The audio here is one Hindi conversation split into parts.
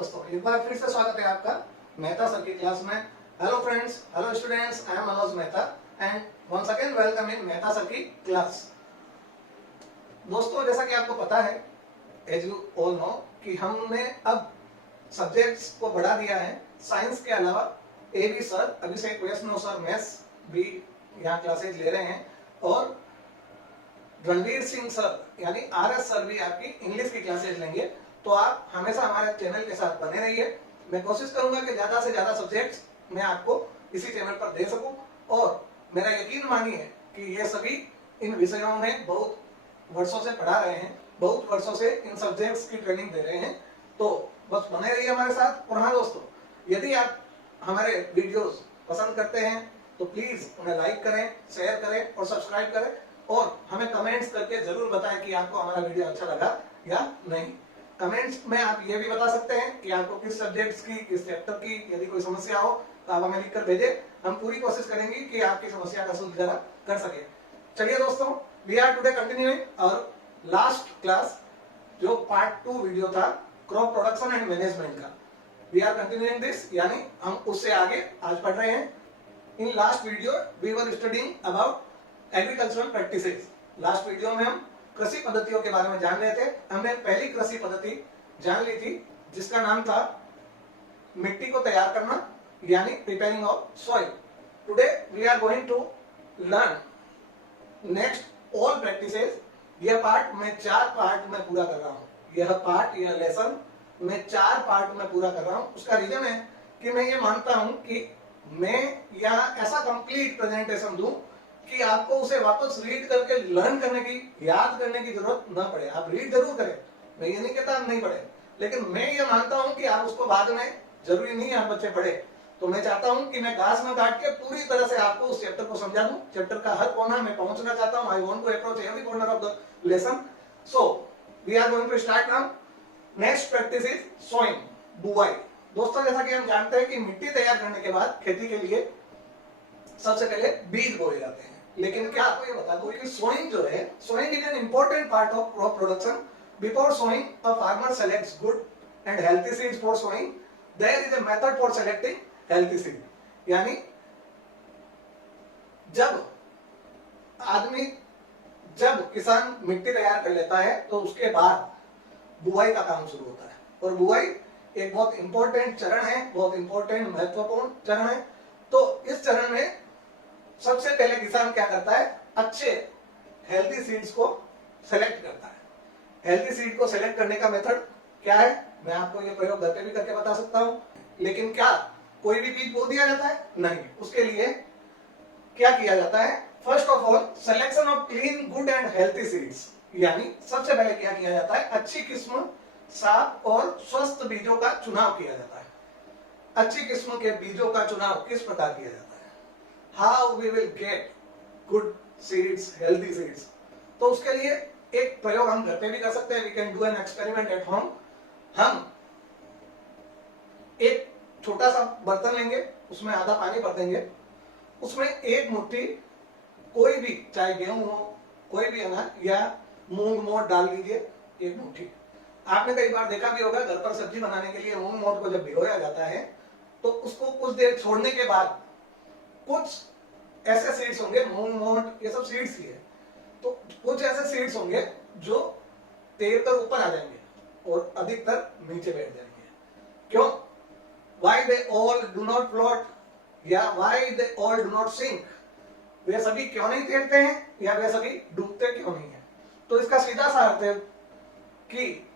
दोस्तों, एक बार फिर से स्वागत है आपका मेहता सर की क्लास में। Hello friends, hello students, I am Manoj Mehta and once again welcome in Mehta sir की क्लास। दोस्तों, जैसा कि आपको पता है, एज यू ऑल नो, कि हमने अब सब्जेक्ट्स को बढ़ा दिया है। साइंस के अलावा एबी सर, अभिषेक वैष्णव सर मैथ्स भी यहाँ क्लासेज ले रहे हैं और रणवीर सिंह सर यानी आरएस सर भी आपकी इंग्लिश की क्लासेज लेंगे। तो आप हमेशा हमारे चैनल के साथ बने रहिए। मैं कोशिश करूंगा कि ज्यादा से ज्यादा सब्जेक्ट्स मैं आपको इसी चैनल पर दे सकूं और मेरा यकीन मानिए कि ये सभी इन विषयों में बहुत वर्षों से पढ़ा रहे हैं, बहुत वर्षों से इन सब्जेक्ट्स की ट्रेनिंग दे रहे हैं। तो बस बने रहिए हमारे साथ। और हाँ दोस्तों, यदि आप हमारे वीडियोस पसंद करते हैं तो प्लीज उन्हें लाइक करें, शेयर करें और सब्सक्राइब करें और हमें कमेंट्स करके जरूर बताएं कि आपको हमारा वीडियो अच्छा लगा या नहीं। कमेंट्स में आप ये भी बता सकते हैं कि आपको किस सब्जेक्ट्स की, किस चैप्टर की यदि कोई समस्या हो तो आप हमें लिखकर भेजें। हम पूरी कोशिश करेंगे कि आपकी समस्या का सुलझाना कर सके। चलिए दोस्तों, वी आर टुडे कंटिन्यूइंग और लास्ट क्लास जो पार्ट 2 वीडियो था क्रॉप प्रोडक्शन एंड मैनेजमेंट का। वी आर कंटिन्यूइंग दिस, यानी हम उससे आगे आज पढ़ रहे हैं। In last video we were studying about agricultural practices. Last video में हम कृषि पद्धतियों के बारे में जान रहे थे। हमने पहली कृषि पद्धति जान ली थी जिसका नाम था मिट्टी को तैयार करना, यानी preparing of soil. Today we are going to learn next all practices. यह पार्ट मैं 4 पार्ट में पूरा कर रहा हूं। यह लेसन मैं 4 पार्ट में पूरा कर रहा हूं। उसका रीजन है कि मैं ये मानता हूं कि मैं यहाँ ऐसा कंप्लीट प्रेजेंटेशन दूं कि आपको उसे वापस रीड करके लर्न करने की, याद करने की जरूरत न पड़े। आप रीड जरूर करें, मैं ये नहीं कहता आप नहीं पढ़े, लेकिन मैं ये मानता हूं कि आप उसको बाद में, जरूरी नहीं है आप बच्चे पढ़े। तो मैं चाहता हूं कि मैं घास में काट के पूरी तरह से आपको उस चैप्टर को समझा दूं। चैप्टर का हर कोना मैं पहुंचना चाहता हूं। I want to approach every corner of the lesson. So we are going to start now. Next practice is sowing, बुआई। दोस्तों, जैसा कि हम जानते हैं कि मिट्टी तैयार करने के बाद खेती के लिए सबसे पहले बीज बोए जाते हैं। लेकिन क्या आपको ये बता दूं कि सोइंग जो है, sowing is an important part of crop production. Before sowing a farmer selects good and healthy seeds for sowing. There is a method for selecting healthy seed. यानी जब किसान मिट्टी तैयार कर लेता है तो उसके बाद बुआई का काम शुरू होता है। और बुआई एक बहुत इंपॉर्टेंट चरण है, बहुत इंपॉर्टेंट महत्वपूर्ण चरण है। तो इस चरण में सबसे पहले किसान क्या करता है, अच्छे हेल्दी सीड्स को सेलेक्ट करता है। हेल्दी सीड को सेलेक्ट करने का मेथड क्या है, मैं आपको ये प्रयोग घर पे भी करके बता सकता हूं। लेकिन क्या कोई भी बीज बो दिया जाता है? नहीं। उसके लिए क्या किया जाता है, first of all selection of clean, good and healthy seeds. यानी सबसे पहले क्या किया जाता है, अच्छी किस्म, साफ और स्वस्थ बीजों का चुनाव किया जाता है। अच्छी किस्म के बीजों का चुनाव किस प्रकार किया जाता है, how we will get good seeds, healthy seeds. तो उसके लिए एक प्रयोग हम घर पे भी कर सकते हैं। We can do an experiment at home. हम एक छोटा सा बर्तन लेंगे, उसमें आधा पानी भर देंगे, उसमें एक मुट्ठी कोई भी, चाहे गेहूं हो, कोई भी अनाज या मूंग मोट डाल लीजिए, एक मुट्ठी। आपने कई बार देखा भी होगा, घर पर सब्जी बनाने के लिए मूंग मोट को जब भिगोया जाता है तो उसको कुछ देर छोड़ने के बाद कुछ ऐसे सीड्स होंगे, मूंग मोट ये सब सीड्स ही है, तो कुछ ऐसे सीड्स होंगे जो तैरकर ऊपर आ जाएंगे और अधिकतर नीचे बैठ जाएंगे। क्यों? Why they all do not float या why they all do not sink? वे सभी क्यों नहीं तैरते हैं या वे सभी डूबते क्यों नहीं है? तो इसका सीधा सा अर्थ है कि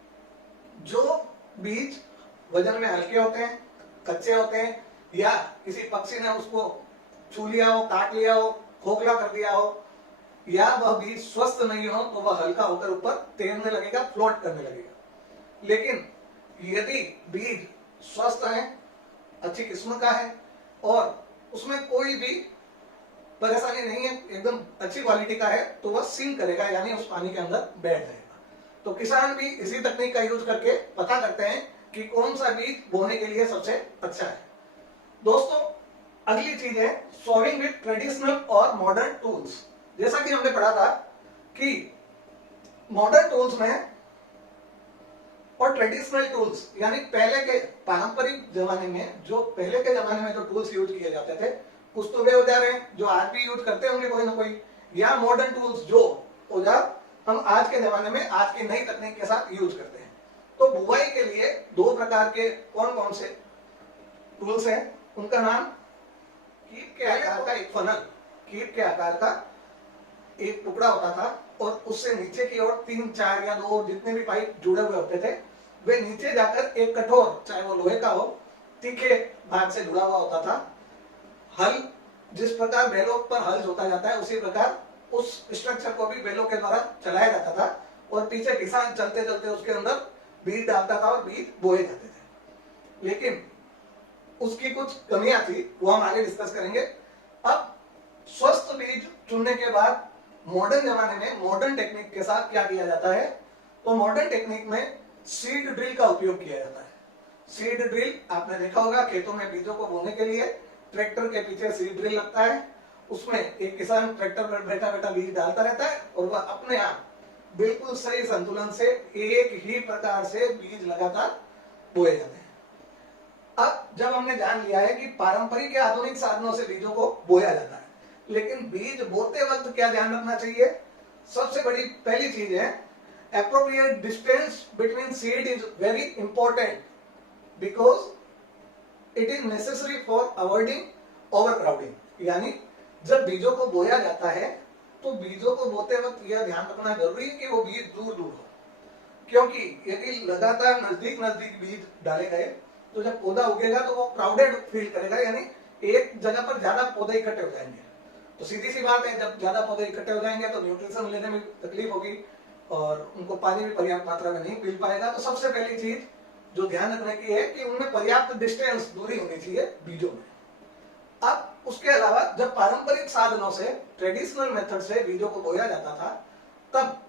जो बीज वजन में हल्के होते हैं, कच्चे होते हैं, या किसी पक्षी ने उसको छू लिया हो, काट लिया हो, खोखला कर दिया हो, या वह बीज स्वस्थ नहीं हो, तो वह हल्का होकर ऊपर तैरने लगेगा, फ्लोट करने लगेगा। लेकिन यदि बीज स्वस्थ है, अच्छी किस्म का है और उसमें कोई भी परेशानी नहीं है, एकदम अच्छी क्वालिटी का है, तो वह सिंक करेगा, यानी उस पानी के अंदर बैठ जाएगा। तो किसान भी इसी तकनीक का यूज करके पता करते हैं कि कौन सा बीज बोने के लिए सबसे अच्छा है। दोस्तों, अगली चीज है सोइंग विद ट्रेडिशनल और मॉडर्न टूल्स। जैसा कि हमने पढ़ा था कि मॉडर्न टूल्स में और ट्रेडिशनल टूल्स यानी पहले के पारंपरिक जमाने में जो पहले के जमाने में जो टूल्स यूज किए जाते थे, कुछ तो वे औजार हैं जो आज भी यूज करते होंगे कोई ना कोई, या मॉडर्न टूल्स जो औजार हम आज के जमाने में आज की नई तकनीक के साथ यूज करते हैं। तो बुवाई के लिए दो प्रकार के कौन कौन से टूल्स हैं, उनका नाम कीप के आकार का एक फनल, कीप के आकार का एक टुकड़ा होता था और उससे नीचे की ओर 3, 4 या 2 जितने भी पाइप जुड़े हुए होते थे वे नीचे जाकर एक कठोर, चाहे वो लोहे का हो, तीखे भाग से जुड़ा हुआ होता था। हल जिस प्रकार बैलों पर हल जोता जाता है उसी प्रकार उस स्ट्रक्चर को भी बैलों के द्वारा चलाया जाता था और पीछे किसान चलते चलते उसके अंदर बीज डालता था और बीज बोए जाते थे। लेकिन उसकी कुछ कमियां थी, वो हम आगे डिस्कस करेंगे। अब स्वस्थ बीज चुनने के बाद मॉडर्न जमाने में मॉडर्न टेक्निक के साथ क्या किया जाता है, तो मॉडर्न टेक्निक में सीड ड्रिल का उपयोग किया जाता है। सीड ड्रिल आपने देखा होगा, खेतों में बीजों को बोने के लिए ट्रैक्टर के पीछे सीड ड्रिल लगता है, उसमें एक किसान ट्रैक्टर पर बैठा बैठा बीज डालता रहता है और वह अपने आप बिल्कुल सही संतुलन से एक ही प्रकार से बीज लगातार बोए जाते हैं। अब जब हमने जान लिया है कि पारंपरिक या आधुनिक साधनों से बीजों को बोया जाता है, लेकिन बीज बोते वक्त क्या ध्यान रखना चाहिए, सबसे बड़ी पहली चीज है appropriate distance between seed is very important because it is necessary for avoiding overcrowding। यानी जब बीजों को बोया जाता है तो बीजों को बोते वक्त यह ध्यान रखना जरूरी है कि वो बीज दूर दूर हो, क्योंकि यदि लगातार नजदीक नजदीक बीज डाले गए तो जब पौधा उगेगा तो वो क्राउडेड फील करेगा, यानी एक जगह पर ज्यादा पौधे इकट्ठे हो जाएंगे। तो सीधी सी बात है, जब ज्यादा पौधे इकट्ठे हो जाएंगे तो न्यूट्रिशन लेने में तकलीफ होगी और उनको पानी भी पर्याप्त मात्रा में नहीं मिल पाएगा। तो सबसे पहली चीज जो ध्यान रखने की है कि उनमें पर्याप्त डिस्टेंस, दूरी होनी चाहिए बीजों में। अब उसके अलावा जब पारंपरिक साधनों से, ट्रेडिशनल मेथड से बीजों को बोया जाता था, तब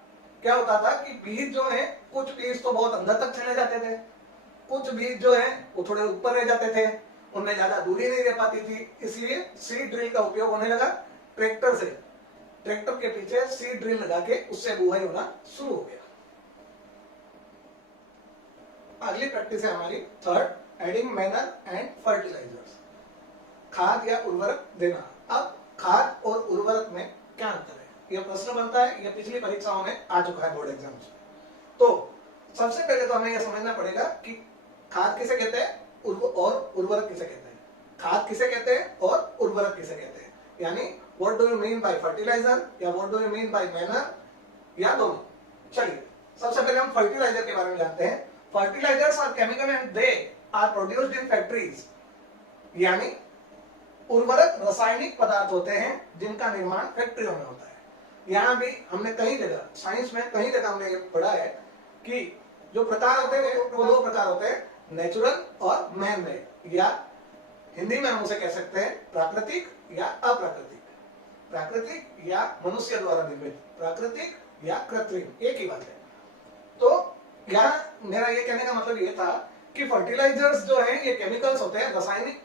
क्या होता था कि बीज जो है, कुछ बीज तो बहुत अंदर तक चले जाते थे, कुछ बीज जो है वो थोड़े ऊपर रह जाते थे, उनमें ज्यादा दूरी नहीं रह पाती थी। इसलिए सीड ड्रिल का उपयोग होने लगा ट्रैक्टर से, ट्रैक्टर के पीछे सीड ड्रिल लगा के उससे बुआई होना शुरू हो गया। अगली प्रैक्टिस है हमारी third, adding manure and fertilizers, खाद या उर्वरक देना। अब खाद और उर्वरक में क्या अंतर है, यह प्रश्न बनता है, यह पिछली परीक्षाओं में आ चुका है बोर्ड एग्जाम्स में। तो सबसे पहले तो हमें यह समझना पड़ेगा कि खाद किसे कहते हैं और उर्वरक किसे कहते हैं। खाद किसे कहते हैं और उर्वरक किसे कहते हैं, यानी what do you mean by fertiliser या what do you mean by manure, या दोनों। चलिए सबसे पहले हम फर्टिलाइजर के बारे में जानते हैं। Fertilizers are chemical and they are produced in factories, यानी उर्वरक रासायनिक पदार्थ होते हैं जिनका निर्माण फैक्ट्रियों में होता है। यहाँ भी हमने कई जगह, साइंस में कई जगह हमने ये पढ़ा है कि जो प्रकार होते हैं वो दो प्रकार होते हैं, नेचुरल और मैन मेड, या हिंदी में हम उसे कह सकते हैं प्राकृतिक या अप्राकृतिक। प्राकृतिक या मनुष्य द्वारा निर्मित, प्राकृतिक या कृत्रिम, एक ही बात है। तो यहाँ मेरा ये कहने का मतलब ये था कि फर्टिलाइजर्स जो हैं ये केमिकल्स होते हैं, रासायनिक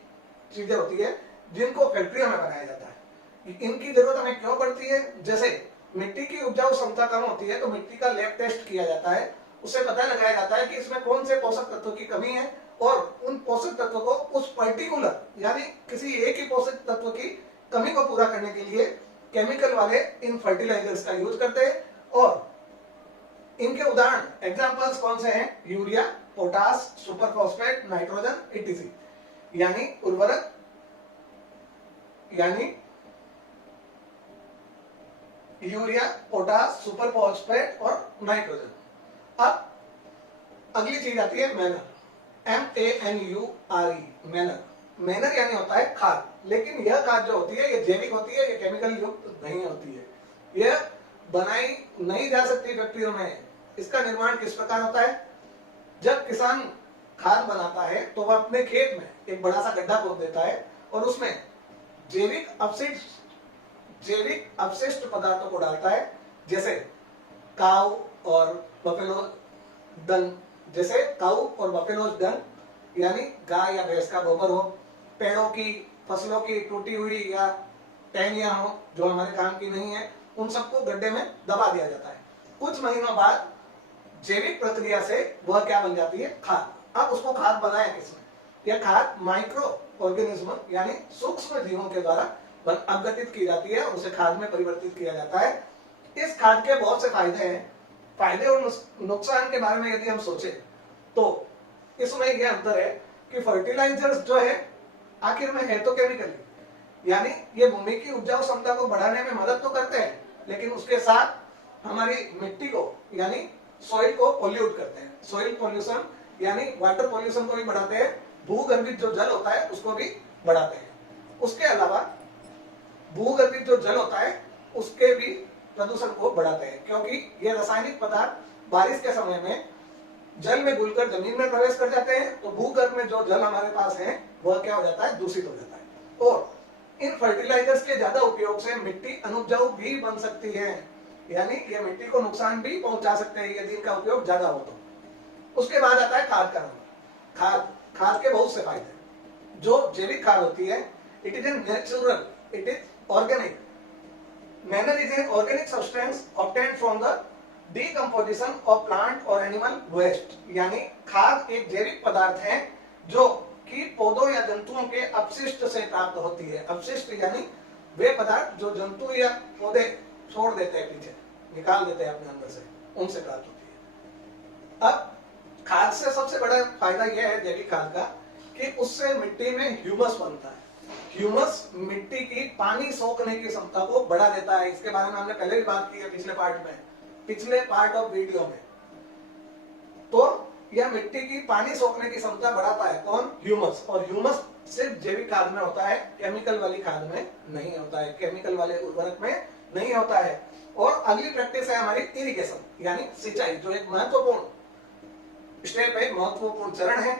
चीजें होती है जिनको फैक्ट्रियों में बनाया जाता है। इनकी जरूरत हमें क्यों पड़ती है, जैसे मिट्टी की उपजाऊ क्षमता कम होती है तो मिट्टी का लैब टेस्ट किया जाता है, उससे पता लगाया जाता है कि इसमें कौन से पोषक तत्वों की कमी है और उन पोषक तत्वों को उस पर्टिकुलर, यानी किसी एक ही पोषक तत्व की कमी को पूरा करने के लिए केमिकल वाले इन फर्टिलाइजर्स का यूज करते हैं। और इनके उदाहरण, एग्जांपल्स कौन से हैं, urea, potash, super phosphate, nitrogen, etc। यानी उर्वरक, यानी यूरिया, पोटास, सुपर फॉस्फेट और नाइट्रोजन। अब अगली चीज आती है मैनर, MANURE, मैनर। मैनर यानी होता है खाद, लेकिन यह खाद जो होती है ये जैविक होती है, ये केमिकल युक्त नहीं होती है, यह बनाई नहीं जा सकती फैक्ट्रियों में। इसका निर्माण किस प्रकार होता है, जब किसान खाद बनाता है तो वह अपने खेत में एक बड़ा सा गड्ढा खोद देता है और उसमें जैविक अपशिष्ट पदार्थों को डालता है, जैसे काऊ और बफेलो डंग, जैसे काऊ और बफेलोज डंग यानी गाय या भैंस का गोबर हो, पेड़ों की, फसलों की टूटी हुई या टहनियां हो जो हमारे काम की नहीं है, उन सबको गड्ढे में दबा दिया जाता है। कुछ महीनों बाद जैविक प्रक्रिया से वह क्या बन जाती है, खाद। अब उसको खाद बनाया किसने, यह खाद माइक्रो ऑर्गेनिज्म यानी सूक्ष्म जीवों के द्वारा अपघटित की जाती है, उसे खाद में परिवर्तित किया जाता है। इस खाद के बहुत से फायदे हैं। फायदे और नुकसान के बारे में यदि हम सोचे तो इसमें यह अंतर है कि फर्टिलाइजर्स जो है आखिर में है तो केमिकल, यानी ये भूमि की उपजाऊ क्षमता को बढ़ाने में मदद तो करते हैं, लेकिन उसके साथ हमारी मिट्टी को यानी सॉइल को पोल्यूट करते हैं। सॉइल पोल्यूशन यानी वाटर पोल्यूशन को भी बढ़ाते हैं, भूगर्भित जो जल होता है उसको भी बढ़ाते हैं। उसके अलावा भूगर्भित जो जल होता है उसके भी प्रदूषण को बढ़ाते हैं, क्योंकि ये रासायनिक पदार्थ बारिश के समय में जल में घुलकर जमीन में प्रवेश कर जाते हैं, तो भूगर्भ में जो जल हमारे पास है वह क्या हो जाता है, दूषित हो जाता है। और इन फर्टिलाइजर्स के ज्यादा उपयोग से मिट्टी अनुपजाऊ भी बन सकती है, यानी ये मिट्टी को नुकसान भी पहुंचा सकते हैं यदि इनका उपयोग ज्यादा हो तो। उसके बाद आता है खाद का नंबर। खाद के बहुत से फायदे। जो जैविक खाद होती है, it is an natural, it is organic. Manner is an organic substance obtained from the decomposition of plant और एनिमल वेस्ट, यानी खाद एक जैविक पदार्थ है जो कि पौधों या जंतुओं के अपशिष्ट से प्राप्त होती है। अपशिष्ट यानी वे पदार्थ जो जंतु या पौधे छोड़ देते हैं, पीछे निकाल देते हैं अपने अंदर से, उनसे प्राप्त होती है। अब खाद से सबसे बड़ा फायदा यह है जैविक खाद का कि उससे मिट्टी में ह्यूमस बनता है। ह्यूमस मिट्टी की पानी सोखने की क्षमता को बढ़ा देता है। इसके बारे में हमने पहले भी बात की है पिछले पार्ट ऑफ वीडियो में। तो यह मिट्टी की पानी सोखने की क्षमता बढ़ाता है, कौन, ह्यूमस। और ह्यूमस सिर्फ जैविक खाद में होता है, केमिकल वाली खाद में नहीं होता है, केमिकल वाले उर्वरक में नहीं होता है। और अगली प्रैक्टिस है हमारी इरिगेशन यानी सिंचाई, जो एक महत्वपूर्ण स्टेप है, महत्वपूर्ण चरण है,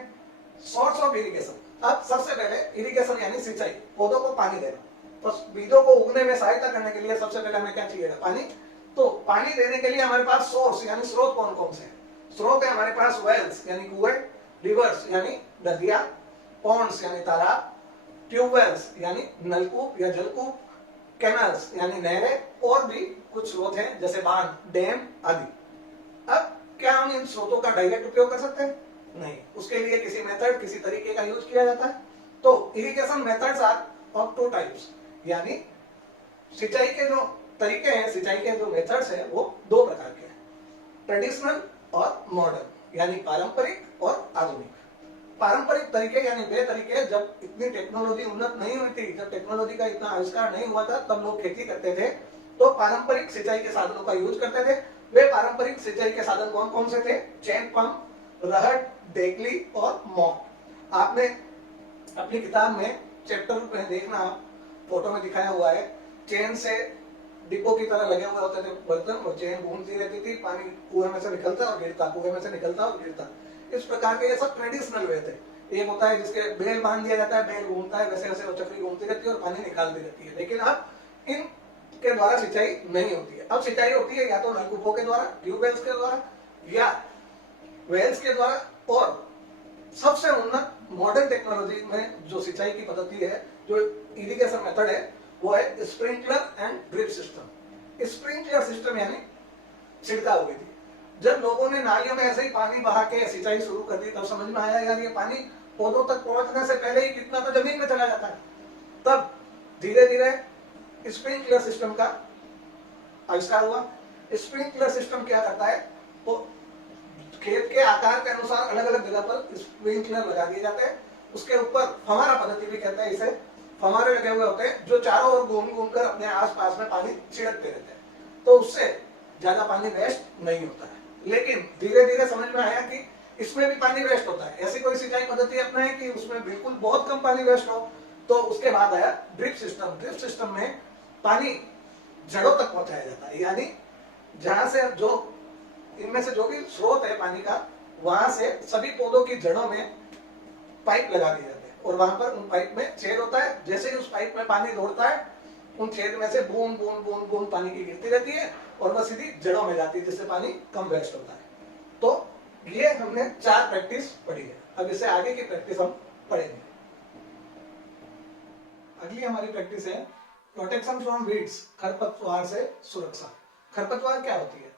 सोर्स ऑफ इरिगेशन। अब सबसे पहले इरिगेशन यानी सिंचाई, पौधों को पानी देना। तो बीजों को उगने में सहायता करने के लिए सबसे पहले हमें क्या चाहिए, पानी। तो पानी देने के लिए हमारे पास सोर्स यानी स्रोत कौन कौन से हैं। स्रोत है हमारे पास वेल्स यानी कुएं, रिवर्स यानी नदियां, पॉन्ड्स यानी तालाब, ट्यूबवेल्स यानी नलकूप या जलकूप, कैनाल्स यानी नहरें, और भी कुछ स्रोत हैं जैसे बांध, डैम आदि। अब क्या हम इन स्रोतों का डायरेक्ट उपयोग कर सकते हैं, नहीं, उसके लिए किसी मेथड, किसी तरीके का यूज किया जाता है। तो irrigation methods are of two types, यानी सिंचाई के जो तरीके हैं, सिंचाई के जो मेथड्स हैं वो दो प्रकार के हैं, ट्रेडिशनल और मॉडर्न, यानी पारंपरिक और आधुनिक। पारंपरिक तरीके यानी वे तरीके जब इतनी टेक्नोलॉजी उन्नत नहीं हुई थी, जब टेक्नोलॉजी का इतना आविष्कार नहीं हुआ था, तब लोग खेती करते थे, तो पारंपरिक सिंचाई के साधनों का यूज करते थे। वे पारंपरिक सिंचाई के साधन कौन कौन से थे, चैन पंप, रहट, डेकली और मॉप। आपने अपनी किताब में चैप्टर में देखना, फोटो में दिखाया हुआ है, चैन से डिब्बों की तरह लगे हुए होते थे बर्तन, और चैन घूमती रहती थी, पानी कुएं में से निकलता और गिरता, कुएं में से निकलता और गिरता। इस प्रकार के ये सब ट्रेडिशनल वे थे। एक होता है जिसके बेल बांध दिया जाता है, बेल घूमता है, वैसे वैसे वो चक्री घूमती रहती है और पानी निकालती रहती है। लेकिन अब इन के द्वारा सिंचाई नहीं होती है। अब सिंचाई होती है या तो नलकूपों के द्वारा, ट्यूबवेल्स के द्वारा या वेल्स के द्वारा, और सबसे उन्नत मॉडर्न टेक्नोलॉजी में जो सिंचाई की पद्धति है, जो इरिगेशन मेथड है, वो है sprinkler and drip system. Sprinkler system यानी छिड़काव विधि। जब लोगों ने नालियों में ऐसे ही पानी बहा के सिंचाई शुरू कर दी, तब समझ में आया यार ये पानी पौधों तक पहुंचने से पहले ही कितना तो जमीन में चला जाता है। तब धीरे धीरे स्प्रिंकलर सिस्टम का आविष्कार हुआ। स्प्रिंकलर सिस्टम क्या करता है, तो खेत के आकार के अनुसार अलग अलग जगह पर स्प्रिंकलर लगा दिए जाते हैं। उसके ऊपर फव्वारा पद्धति भी कहते हैं इसे, फव्वारे लगे हुए होते हैं जो चारों ओर घूम घूम कर अपने आसपास में पानी छिड़कते रहते हैं, तो उससे ज्यादा पानी वेस्ट नहीं होता है। लेकिन धीरे धीरे समझ में आया कि इसमें भी पानी वेस्ट होता है, ऐसी कोई सिंचाई पद्धति अपनाए कि उसमें बिल्कुल बहुत कम पानी वेस्ट हो। तो उसके बाद आया ड्रिप सिस्टम। ड्रिप सिस्टम में पानी जड़ों तक पहुंचाया जाता है, यानी जहां से जो इनमें से जो भी स्रोत है पानी का, वहां से सभी पौधों की जड़ों में पाइप लगा दिए जाते हैं, और वहां पर उन पाइप में छेद होता है। जैसे ही उस पाइप में पानी दौड़ता है, उन छेद में से बूंद बूंद बूंद बूंद पानी की गिरती रहती है और वह सीधी जड़ों में जाती है, जिससे पानी कम वेस्ट होता है। तो ये हमने 4 प्रैक्टिस पढ़ी है। अब इससे आगे की प्रैक्टिस हम पढ़ेंगे। अगली हमारी प्रैक्टिस है प्रोटेक्शन फ्रॉम वीड्स, खरपतवार से सुरक्षा। खरपतवार क्या होती है,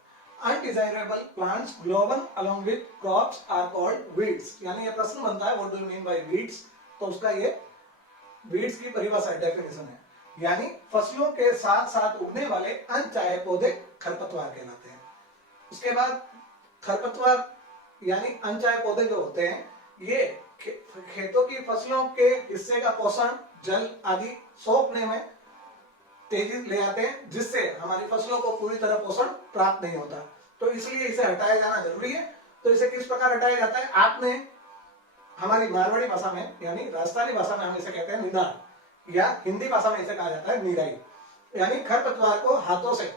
undesirable plants global along with crops are called weeds. यानी ये प्रश्न बनता है what do you mean by weeds, तो उसका ये वीड्स की परिभाषा डेफिनेशन है, यानी फसलों के साथ साथ उगने वाले अनचाहे पौधे खरपतवार कहलाते हैं। उसके बाद खरपतवार यानी अनचाहे पौधे जो होते हैं ये खेतों की फसलों के हिस्से का पोषण, जल आदि सोखने में तेजी ले आते हैं, जिससे हमारी फसलों को पूरी तरह पोषण प्राप्त नहीं होता, तो इसलिए इसे हटाया जाना जरूरी है। तो इसे किस प्रकार हटाया जाता है, आपने हमारी मारवाड़ी भाषा में यानी राजस्थानी भाषा में हम इसे कहते हैं निदान, या हिंदी भाषा में इसे कहा जाता है निराई। यानी खरपतवार को हाथों से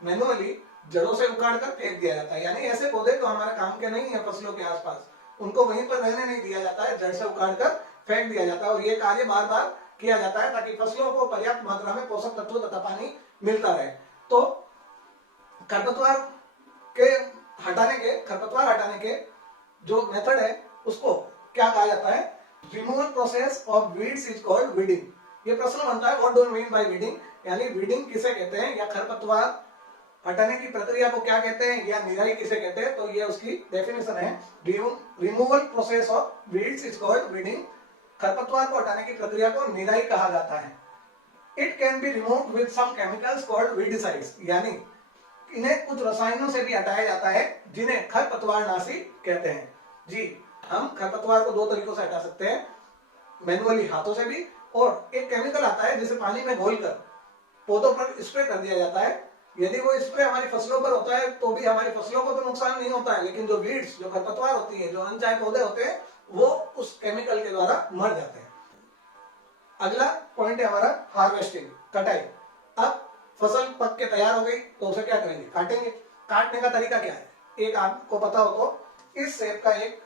मैनुअली जड़ों से उखाड़ कर फेंक दिया जाता है। यानी ऐसे पौधे जो हमारे काम के नहीं है फसलों के आसपास, उनको वहीं पर रहने नहीं दिया जाता है, जड़ से उखाड़ कर फेंक दिया जाता है। और ये कार्य बार बार किया जाता है ताकि फसलों को पर्याप्त मात्रा में पोषक तत्व तथा पानी मिलता रहे। तो खरपतवार हटाने के जो मेथड है उसको क्या कहा जाता है, removal process of weeds is called weeding. ये प्रश्न बनता है what do you mean bye weeding, यानी वीडिंग किसे कहते हैं या खरपतवार हटाने की प्रक्रिया को क्या कहते हैं या निराई किसे कहते हैं, तो ये उसकी डेफिनेशन है, removal process of weeds is called weeding. खरपतवार को हटाने की प्रक्रिया को निराई कहा जाता है। It can be removed with some chemicals called weedicides, यानी इन्हें कुछ रसायनों से भी हटाया जाता है जिन्हें खरपतवारनाशी कहते हैं। जी, हम खरपतवार को दो तरीकों से हटा सकते हैं, मैनुअली हाथों से भी, और एक केमिकल आता है जिसे पानी में घोलकर पौधों पर स्प्रे कर दिया जाता है। यदि वो स्प्रे हमारी फसलों पर होता है तो भी हमारी फसलों को तो नुकसान नहीं होता है, लेकिन जो वीड्स, जो खरपतवार होती है, जो अनचाहे पौधे होते हैं, वो उस केमिकल के द्वारा मर जाते हैं। अगला पॉइंट है हमारा हार्वेस्टिंग, कटाई। अब फसल पक के तैयार हो गई तो उसे क्या करेंगे, काटेंगे। काटने का तरीका क्या है, एक आपको पता हो तो इस शेप का एक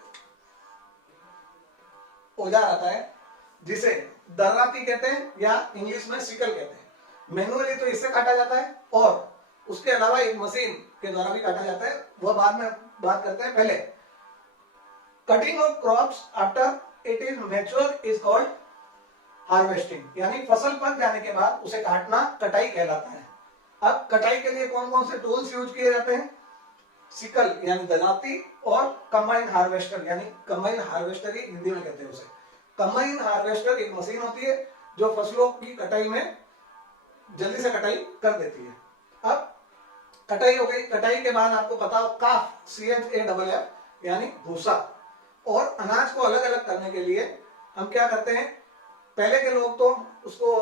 औजार आता है जिसे दर्राती कहते हैं या इंग्लिश में सिकल कहते हैं। मैनुअली तो इससे काटा जाता है और उसके अलावा एक मशीन के द्वारा भी काटा जाता है, वह बाद में बात करते हैं। पहले cutting of crops after it is mature is called harvesting, यानी फसल पक जाने के बाद उसे काटना कटाई कहलाता है। अब कटाई के लिए कौन कौन से टूल्स यूज किए जाते हैं, सिकल यानी दराती और कंबाइन हार्वेस्टर, यानी कंबाइन हार्वेस्टर ही हिंदी में कहते हैं उसे। कंबाइन हार्वेस्टर एक मशीन होती है जो फसलों की कटाई में जल्दी से कटाई कर देती है। अब कटाई हो गई, कटाई के बाद आपको पता हो काफ, CHAFF यानी भूसा, और अनाज को अलग अलग करने के लिए हम क्या करते हैं, पहले के लोग तो उसको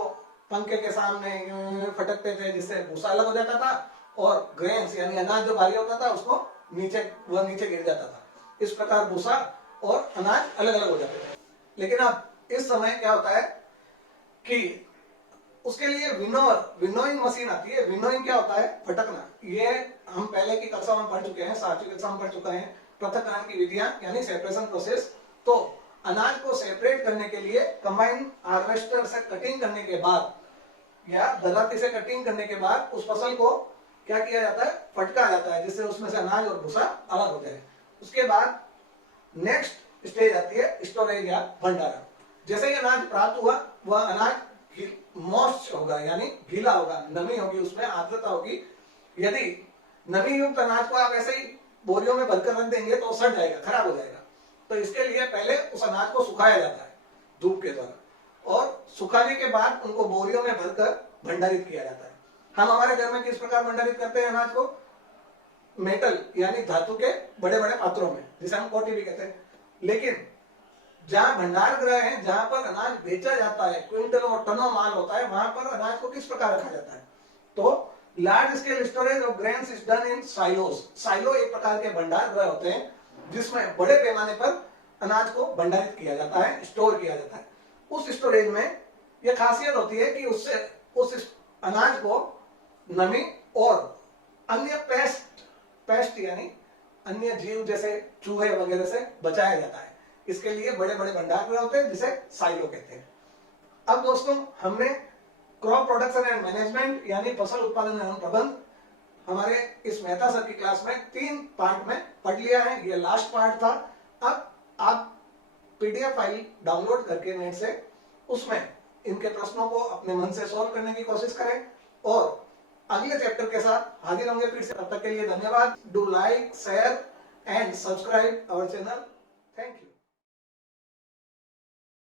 पंखे के सामने फटकते थे जिससे भूसा अलग हो जाता था, और ग्रेन्स यानी अनाज जो भारी होता था उसको नीचे गिर जाता था। इस प्रकार भूसा और अनाज अलग अलग हो जाते थे। लेकिन अब इस समय क्या होता है कि उसके लिए विनोइंग मशीन आती है। विनोइंग क्या होता है, फटकना। ये हम पहले की कक्षा में पढ़ चुके हैं, 7वीं कक्षा में पढ़ चुके हैं, पृथक्करण की विधियां यानी सेपरेशन प्रोसेस। तो अनाज को सेपरेट करने के लिए कंबाइन हार्वेस्टर से कटिंग करने के बाद या दराती से कटिंग करने के बाद उस फसल को क्या किया जाता है, फटका जाता है, जिससे उसमें से अनाज और भूसा अलग हो जाए। उसके बाद नेक्स्ट स्टेज आती है स्टोरेज या भंडारण। जैसे ही अनाज प्राप्त हुआ वह अनाज मॉइस्ट होगा यानी गीला होगा, नमी होगी, उसमें आर्द्रता होगी। यदि नमी युक्त अनाज को आप ऐसे ही बोरियों में भरकर रख देंगे तो सड़ जाएगा, खराब हो जाएगा। तो इसके लिए पहले उस अनाज को सुखाया जाता है धूप के द्वारा, और सुखाने के बाद उनको बोरियों में भरकर भंडारित किया जाता है। हम हमारे घर में किस प्रकार भंडारित करते हैं अनाज को, मेटल यानी धातु के बड़े बड़े पात्रों में, जिसे हम कोठी भी कहते हैं। लेकिन जहां भंडार गृह है, जहां पर अनाज बेचा जाता है, क्विंटलों और टनों माल होता है, वहां पर अनाज को किस प्रकार रखा जाता है, तो large scale storage of grains is done in silos. Silo एक प्रकार के भंडार गृह होते हैं जिसमें बड़े पैमाने पर अनाज को भंडारित किया जाता है, स्टोर किया जाता है। उस स्टोरेज में यह खासियत होती है कि उससे उस अनाज को नमी और अन्य पेस्ट यानी अन्य जीव जैसे चूहे वगैरह से बचाया जाता है। इसके लिए बड़े बड़े भंडार गृह होते हैं जिसे साइलो कहते हैं। अब दोस्तों, हमने क्रॉप प्रोडक्शन एंड मैनेजमेंट यानी फसल उत्पादन एवं प्रबंध हमारे इस मेहता सर की क्लास में 3 पार्ट में पढ़ लिया है। ये लास्ट पार्ट था। अब आप PDF फाइल डाउनलोड करके नेट से उसमें इनके प्रश्नों को अपने मन से सॉल्व करने की कोशिश करें, और अगले चैप्टर के साथ हाजिर होंगे फिर से। तब तक के लिए धन्यवाद। Do like, share and subscribe our channel. Thank you.